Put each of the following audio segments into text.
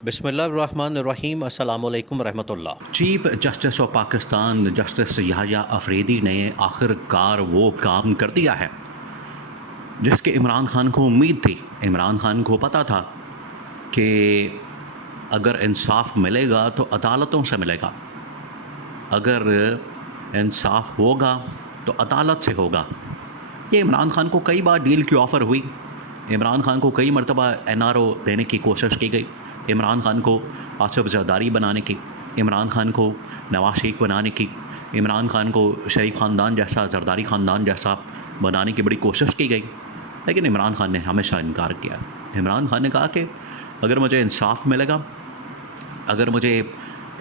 बिस्मिल्लाहिर्रहमानिर्रहीम अस्सलामुअलैकुम रहमतुल्लाह। Chief justice of Pakistan justice Yahya Afridi ने आखिरकार वो काम कर दिया है जिसके इमरान खान को उम्मीद थी। इमरान खान को पता था कि अगर इंसाफ मिलेगा तो अदालतों से मिलेगा, अगर इंसाफ होगा तो अदालत से होगा। ये इमरान खान को कई बार डील की ऑफ़र हुई, इमरान खान को कई मरतबा एनआरओ देने की कोशिश की गई, इमरान खान को आसिफ जरदारी बनाने की, इमरान खान को नवाज शरीफ बनाने की, इमरान खान को शरीफ ख़ानदान जैसा, जरदारी ख़ानदान जैसा बनाने की बड़ी कोशिश की गई, लेकिन इमरान खान ने हमेशा इनकार किया। इमरान खान ने कहा कि अगर मुझे इंसाफ मिलेगा, अगर मुझे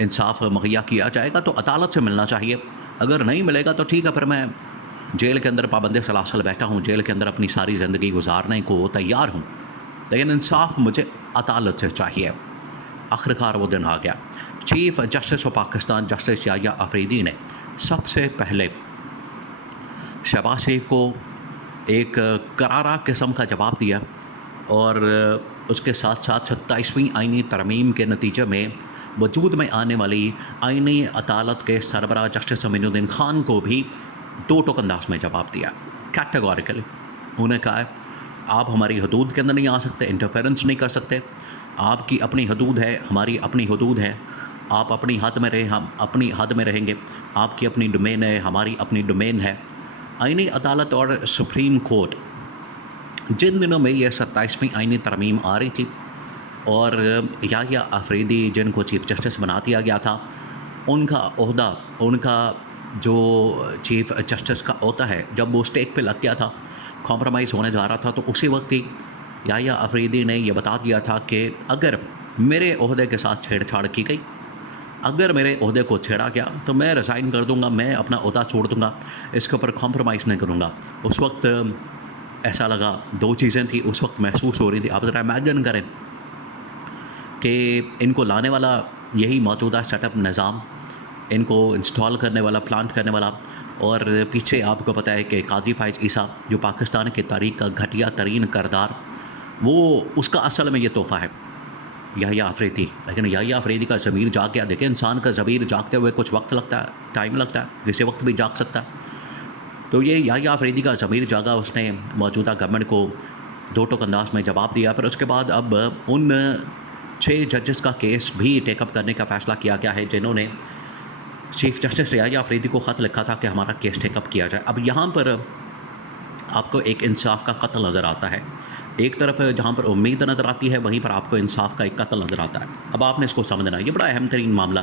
इंसाफ मुहैया किया जाएगा तो अदालत से मिलना चाहिए, अगर नहीं मिलेगा तो ठीक है, फिर मैं जेल के अंदर पाबंद सलासल बैठा हूँ, जेल के अंदर अपनी सारी ज़िंदगी गुजारने को तैयार हूँ, लेकिन इंसाफ मुझे अदालत से चाहिए। आखिरकार वो दिन आ गया। Chief justice of Pakistan justice Yahya Afridi ने सबसे पहले शहबाज शरीफ को एक करारा किस्म का जवाब दिया और उसके साथ साथ 27वीं आइनी तरमीम के नतीजे में वजूद में आने वाली आइनी अदालत के सरबराह जस्टिस अमीनुद्दीन ख़ान को भी दो टोक अंदाज में जवाब दिया। कैटेगोरिकली उन्हें कहा आप हमारी हदूद के अंदर नहीं आ सकते, इंटरफेरेंस नहीं कर सकते, आपकी अपनी हदूद है, हमारी अपनी हदूद है, आप अपनी हद में रहें, हम अपनी हद में रहेंगे, आपकी अपनी डोमेन है, हमारी अपनी डोमेन है। आइनी अदालत और सुप्रीम कोर्ट जिन दिनों में यह 27वीं आइनी तरमीम आ रही थी और याह्या अफरीदी जिनको चीफ जस्टिस बना दिया गया था, उनका ओहदा, उनका जो चीफ जस्टिस का होता है, जब वो स्टेक पे लग गया था, कॉम्प्रोमाइज़ होने जा रहा था, तो उसी वक्त ही याह्या अफरीदी ने यह बता दिया था कि अगर मेरे ओहदे के साथ छेड़छाड़ की गई, अगर मेरे ओहदे को छेड़ा गया तो मैं रिज़ाइन कर दूंगा, मैं अपना ओहदा छोड़ दूंगा, इसके ऊपर कॉम्प्रोमाइज़ नहीं करूंगा। उस वक्त ऐसा लगा, दो चीज़ें थी उस वक्त महसूस हो रही थी। आप ज़रा इमेजिन करें कि इनको लाने वाला यही मौजूदा सेटअप निज़ाम, इनको इंस्टॉल करने वाला, प्लांट करने वाला, और पीछे आपको पता है कि काजी फाइज ईसा जो पाकिस्तान की तारीख़ का घटिया तरीन करदार, वो उसका असल में ये तोहफ़ा है याह्या अफरीदी। लेकिन याह्या अफरीदी का ज़मीर जाग गया। देखिए, इंसान का ज़मीर जागते हुए कुछ वक्त लगता है, टाइम लगता है, किसी वक्त भी जाग सकता है। तो ये याह्या अफरीदी का ज़मीर जागा, उसने मौजूदा गवर्नमेंट को दो टोक अंदाज में जवाब दिया। फिर उसके बाद अब उन 6 जजेस का केस भी टेकअप करने का फ़ैसला किया गया है जिन्होंने चीफ जस्टिस याह्या अफरीदी को ख़त लिखा था कि हमारा केस टेकअप किया जाए। अब यहाँ पर आपको एक इंसाफ का कत्ल नज़र आता है। एक तरफ जहाँ पर उम्मीद नज़र आती है, वहीं पर आपको इंसाफ का एक कत्ल नज़र आता है। अब आपने इसको समझना, ये बड़ा अहम तरीन मामला,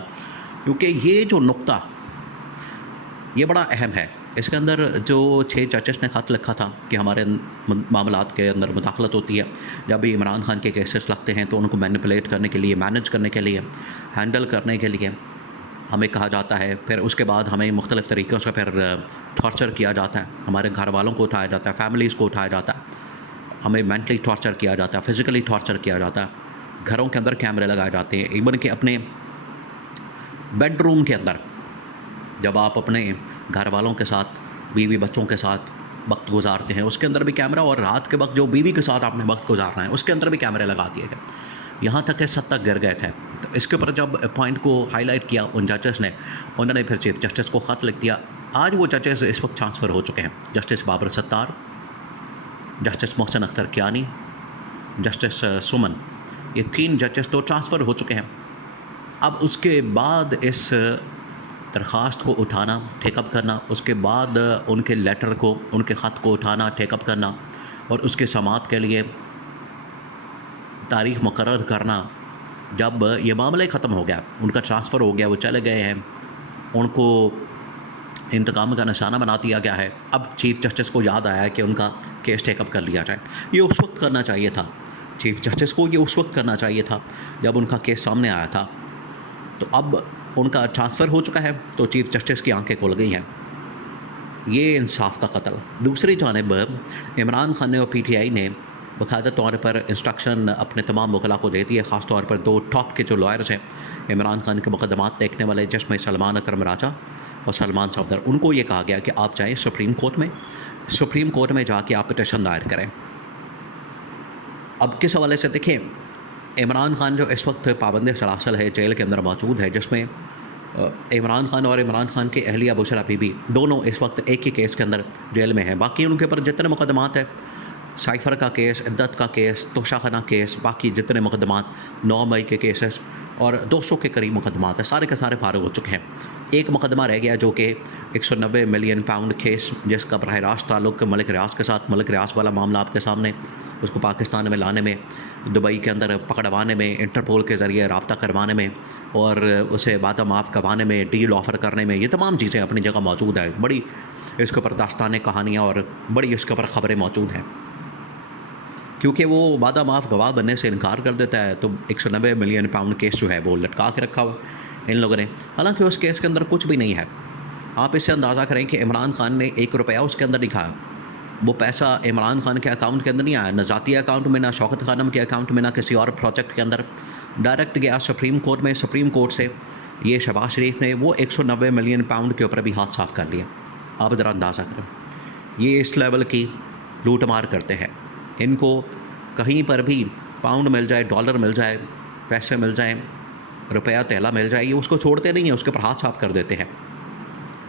क्योंकि ये जो नुक्ता, ये बड़ा अहम है। इसके अंदर जो 6 जजेस ने ख़त लिखा था कि हमारे मामलात के अंदर मुदाखलत होती है, जब भी इमरान खान के केसेस लगते हैं तो उनको मैनिपुलेट करने के लिए, मैनेज करने के लिए, हैंडल करने के लिए हमें कहा जाता है। फिर उसके बाद हमें मुख्तलिफ़ तरीक़ों से फिर टॉर्चर किया जाता है, हमारे घर वालों को उठाया जाता है, फैमिलीज़ को उठाया जाता है, हमें मेंटली टॉर्चर किया जाता है, फ़िज़िकली टॉर्चर किया जाता है, घरों के अंदर कैमरे लगाए जाते हैं, इवन कि अपने बेडरूम के अंदर जब आप अपने घर वालों के साथ, बीवी बच्चों के साथ वक्त गुजारते हैं, उसके अंदर भी कैमरा, और रात के वक्त जो बीवी के साथ आपने वक्त गुजारना है उसके अंदर भी कैमरे लगा दिए गए। यहाँ तक कि 7 तक गिर गए थे। तो इसके ऊपर जब पॉइंट को हाईलाइट किया उन जजेस ने, उन्होंने फिर चीफ जस्टिस को ख़त लिख दिया। आज वो जजेस इस वक्त ट्रांसफ़र हो चुके हैं। Justice Babar Sattar, justice Mohsin Akhtar Kayani, justice Suman, ये 3 जजेस तो ट्रांसफ़र हो चुके हैं। अब उसके बाद इस दरख्वास्त को उठाना, टेकअप करना, उसके बाद उनके लेटर को, उनके ख़त को उठाना, टेकअप करना, और उसके समाअत के लिए तारीख़ मुकर्रर करना। जब ये मामला ख़त्म हो गया, उनका ट्रांसफ़र हो गया, वो चले गए हैं, उनको इंतकाम का निशाना बना दिया गया है, अब चीफ जस्टिस को याद आया कि उनका केस टेकअप कर लिया जाए। ये उस वक्त करना चाहिए था, चीफ जस्टिस को ये उस वक्त करना चाहिए था जब उनका केस सामने आया था। तो अब उनका ट्रांसफ़र हो चुका है, तो चीफ जस्टिस की आंखें खुल गई हैं। ये इंसाफ का कत्ल। दूसरी जानिब इमरान खान ने और PTI ने बाकायदा तौर पर इंस्ट्रक्शन अपने तमाम वकला को दे दिए, ख़ास तौर पर 2 टॉप के जो लॉयर्स हैं इमरान खान के मुकदमात देखने वाले, जिसमें सलमान अकरम राजा और सलमान सफदर, उनको ये कहा गया कि आप जाएँ सुप्रीम कोर्ट में, सुप्रीम कोर्ट में जाके आप पिटीशन दायर करें। अब किस हवाले से देखें, इमरान खान जो इस वक्त पाबंद सलासल है, जेल के अंदर मौजूद है, जिसमें इमरान खान और इमरान खान की अहलिया बुशरा बीबी दोनों इस वक्त एक ही केस के अंदर जेल में हैं। बाकी उनके ऊपर जितने मुकदमात हैं, साइफ़र का केस, इद्दत का केस, तोशाखाना केस, बाकी जितने मुकदमात 9 मई के केसेस और 200 के करीब मुकदमात हैं, सारे के सारे फारिग हो चुके हैं। एक मुकदमा रह गया जो कि 190 मिलियन पाउंड केस, जिसका बराह रास्त ताल्लुक़ मलिक रियाज के साथ, मलिक रियाज वाला मामला आपके सामने, उसको पाकिस्तान में लाने में, दुबई के अंदर पकड़वाने में, इंटरपोल के ज़रिए रब्ता करवाने में और उसे वादा माफ़ करवाने में, डील ऑफ़र करने में, ये तमाम चीज़ें अपनी जगह मौजूद है। बड़ी इसके ऊपर दास्तानें, कहानियाँ और बड़ी इसके ऊपर ख़बरें मौजूद हैं। क्योंकि वो वादा माफ़ गवाह बनने से इनकार कर देता है, तो 190 मिलियन पाउंड केस जो है वो लटका के रखा हुआ इन लोगों ने। हालांकि उस केस के अंदर कुछ भी नहीं है। आप इससे अंदाज़ा करें कि इमरान खान ने 1 रुपया उसके अंदर नहीं खाया। वो पैसा इमरान खान के अकाउंट के अंदर नहीं आया, न ज़ाती अकाउंट में, ना शौकत खानम के अकाउंट में, ना किसी और प्रोजेक्ट के अंदर। डायरेक्ट गया सुप्रीम कोर्ट में। सुप्रीम कोर्ट से ये शहबाज शरीफ ने वो 190 मिलियन पाउंड के ऊपर भी हाथ साफ़ कर लिया। आप ज़रा अंदाज़ा करें, ये इस लेवल की लूट मार करते हैं। इनको कहीं पर भी पाउंड मिल जाए, डॉलर मिल जाए, पैसे मिल जाए, रुपया तेला मिल जाए, ये उसको छोड़ते नहीं हैं, उसके ऊपर हाथ साफ़ कर देते हैं।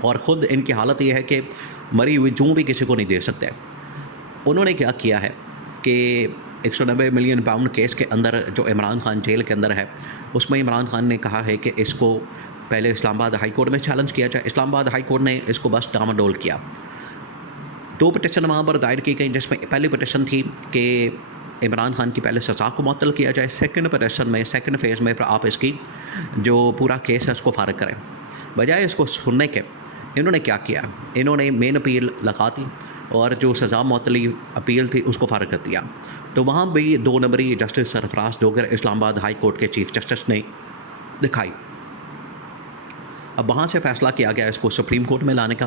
और ख़ुद इनकी हालत ये है कि मरी हुई जूं भी किसी को नहीं दे सकते। उन्होंने क्या किया है कि 190 मिलियन पाउंड केस के अंदर जो इमरान खान जेल के अंदर है, उसमें इमरान खान ने कहा है कि इसको पहले इस्लामाबाद हाई कोर्ट में चैलेंज किया जाए। इस्लामाबाद हाई कोर्ट ने इसको बस डामाडोल किया। 2 पिटिशन वहाँ पर दायर की गई, जिसमें पहली पिटिशन थी कि इमरान खान की पहले सज़ा को मुअत्तल किया जाए। सेकंड पिटिशन में, सेकंड फेज़ में आप इसकी जो पूरा केस है उसको फ़ारिग करें। बजाय इसको सुनने के इन्होंने क्या किया, इन्होंने मेन अपील लगा दी और जो सज़ा मुअत्तली अपील थी उसको फ़ारिग कर दिया। तो वहाँ भी 2 नंबरी justice Sarfaraz Dogar Islamabad high court के चीफ जस्टिस ने दिखाई। अब वहाँ से फ़ैसला किया गया इसको सुप्रीम कोर्ट में लाने का,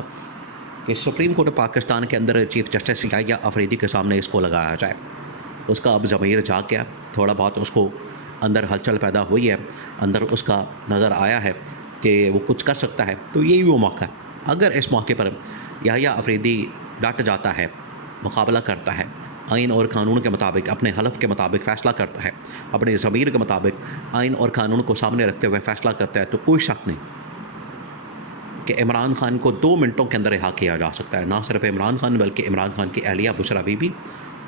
कि सुप्रीम कोर्ट पाकिस्तान के अंदर चीफ जस्टिस याहिया अफरीदी के सामने इसको लगाया जाए। उसका अब ज़मीर जाग गया, थोड़ा बहुत उसको अंदर हलचल पैदा हुई है, अंदर उसका नज़र आया है कि वो कुछ कर सकता है। तो यही वो मौका है। अगर इस मौके पर याहिया अफरीदी डट जाता है, मुकाबला करता है, आइन और कानून के मुताबिक, अपने हलफ के मुताबिक फ़ैसला करता है, अपने ज़मीर के मुताबिक आइन और कानून को सामने रखते हुए फ़ैसला करता है, तो कोई शक नहीं कि इमरान खान को 2 मिनटों के अंदर रिहा किया जा सकता है। ना सिर्फ इमरान खान बल्कि इमरान खान की अहलिया बुशरा बीबी,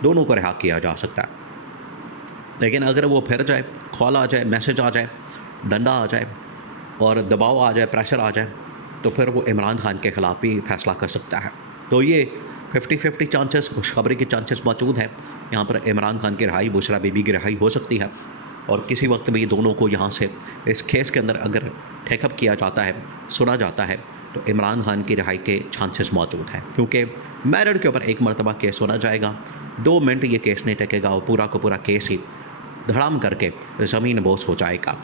दोनों को रिहा किया जा सकता है। लेकिन अगर वो फिर जाए, कॉल आ जाए, मैसेज आ जाए, डंडा आ जाए और दबाव आ जाए, प्रेशर आ जाए, तो फिर वो इमरान खान के ख़िलाफ़ भी फ़ैसला कर सकता है। तो ये 50-50 चांसेस, खुशखबरी के चांसेस मौजूद हैं। यहाँ पर इमरान खान की रिहाई, बुशरा बीबी की रिहाई हो सकती है और किसी वक्त भी दोनों को यहाँ से इस केस के अंदर अगर टेकअप किया जाता है, सुना जाता है, तो इमरान खान की रिहाई के चांसेस मौजूद हैं। क्योंकि मेरिट के ऊपर एक मरतबा केस सुना जाएगा, 2 मिनट ये केस नहीं टेकेगा और पूरा का पूरा केस ही धड़ाम करके ज़मीन बोस हो जाएगा।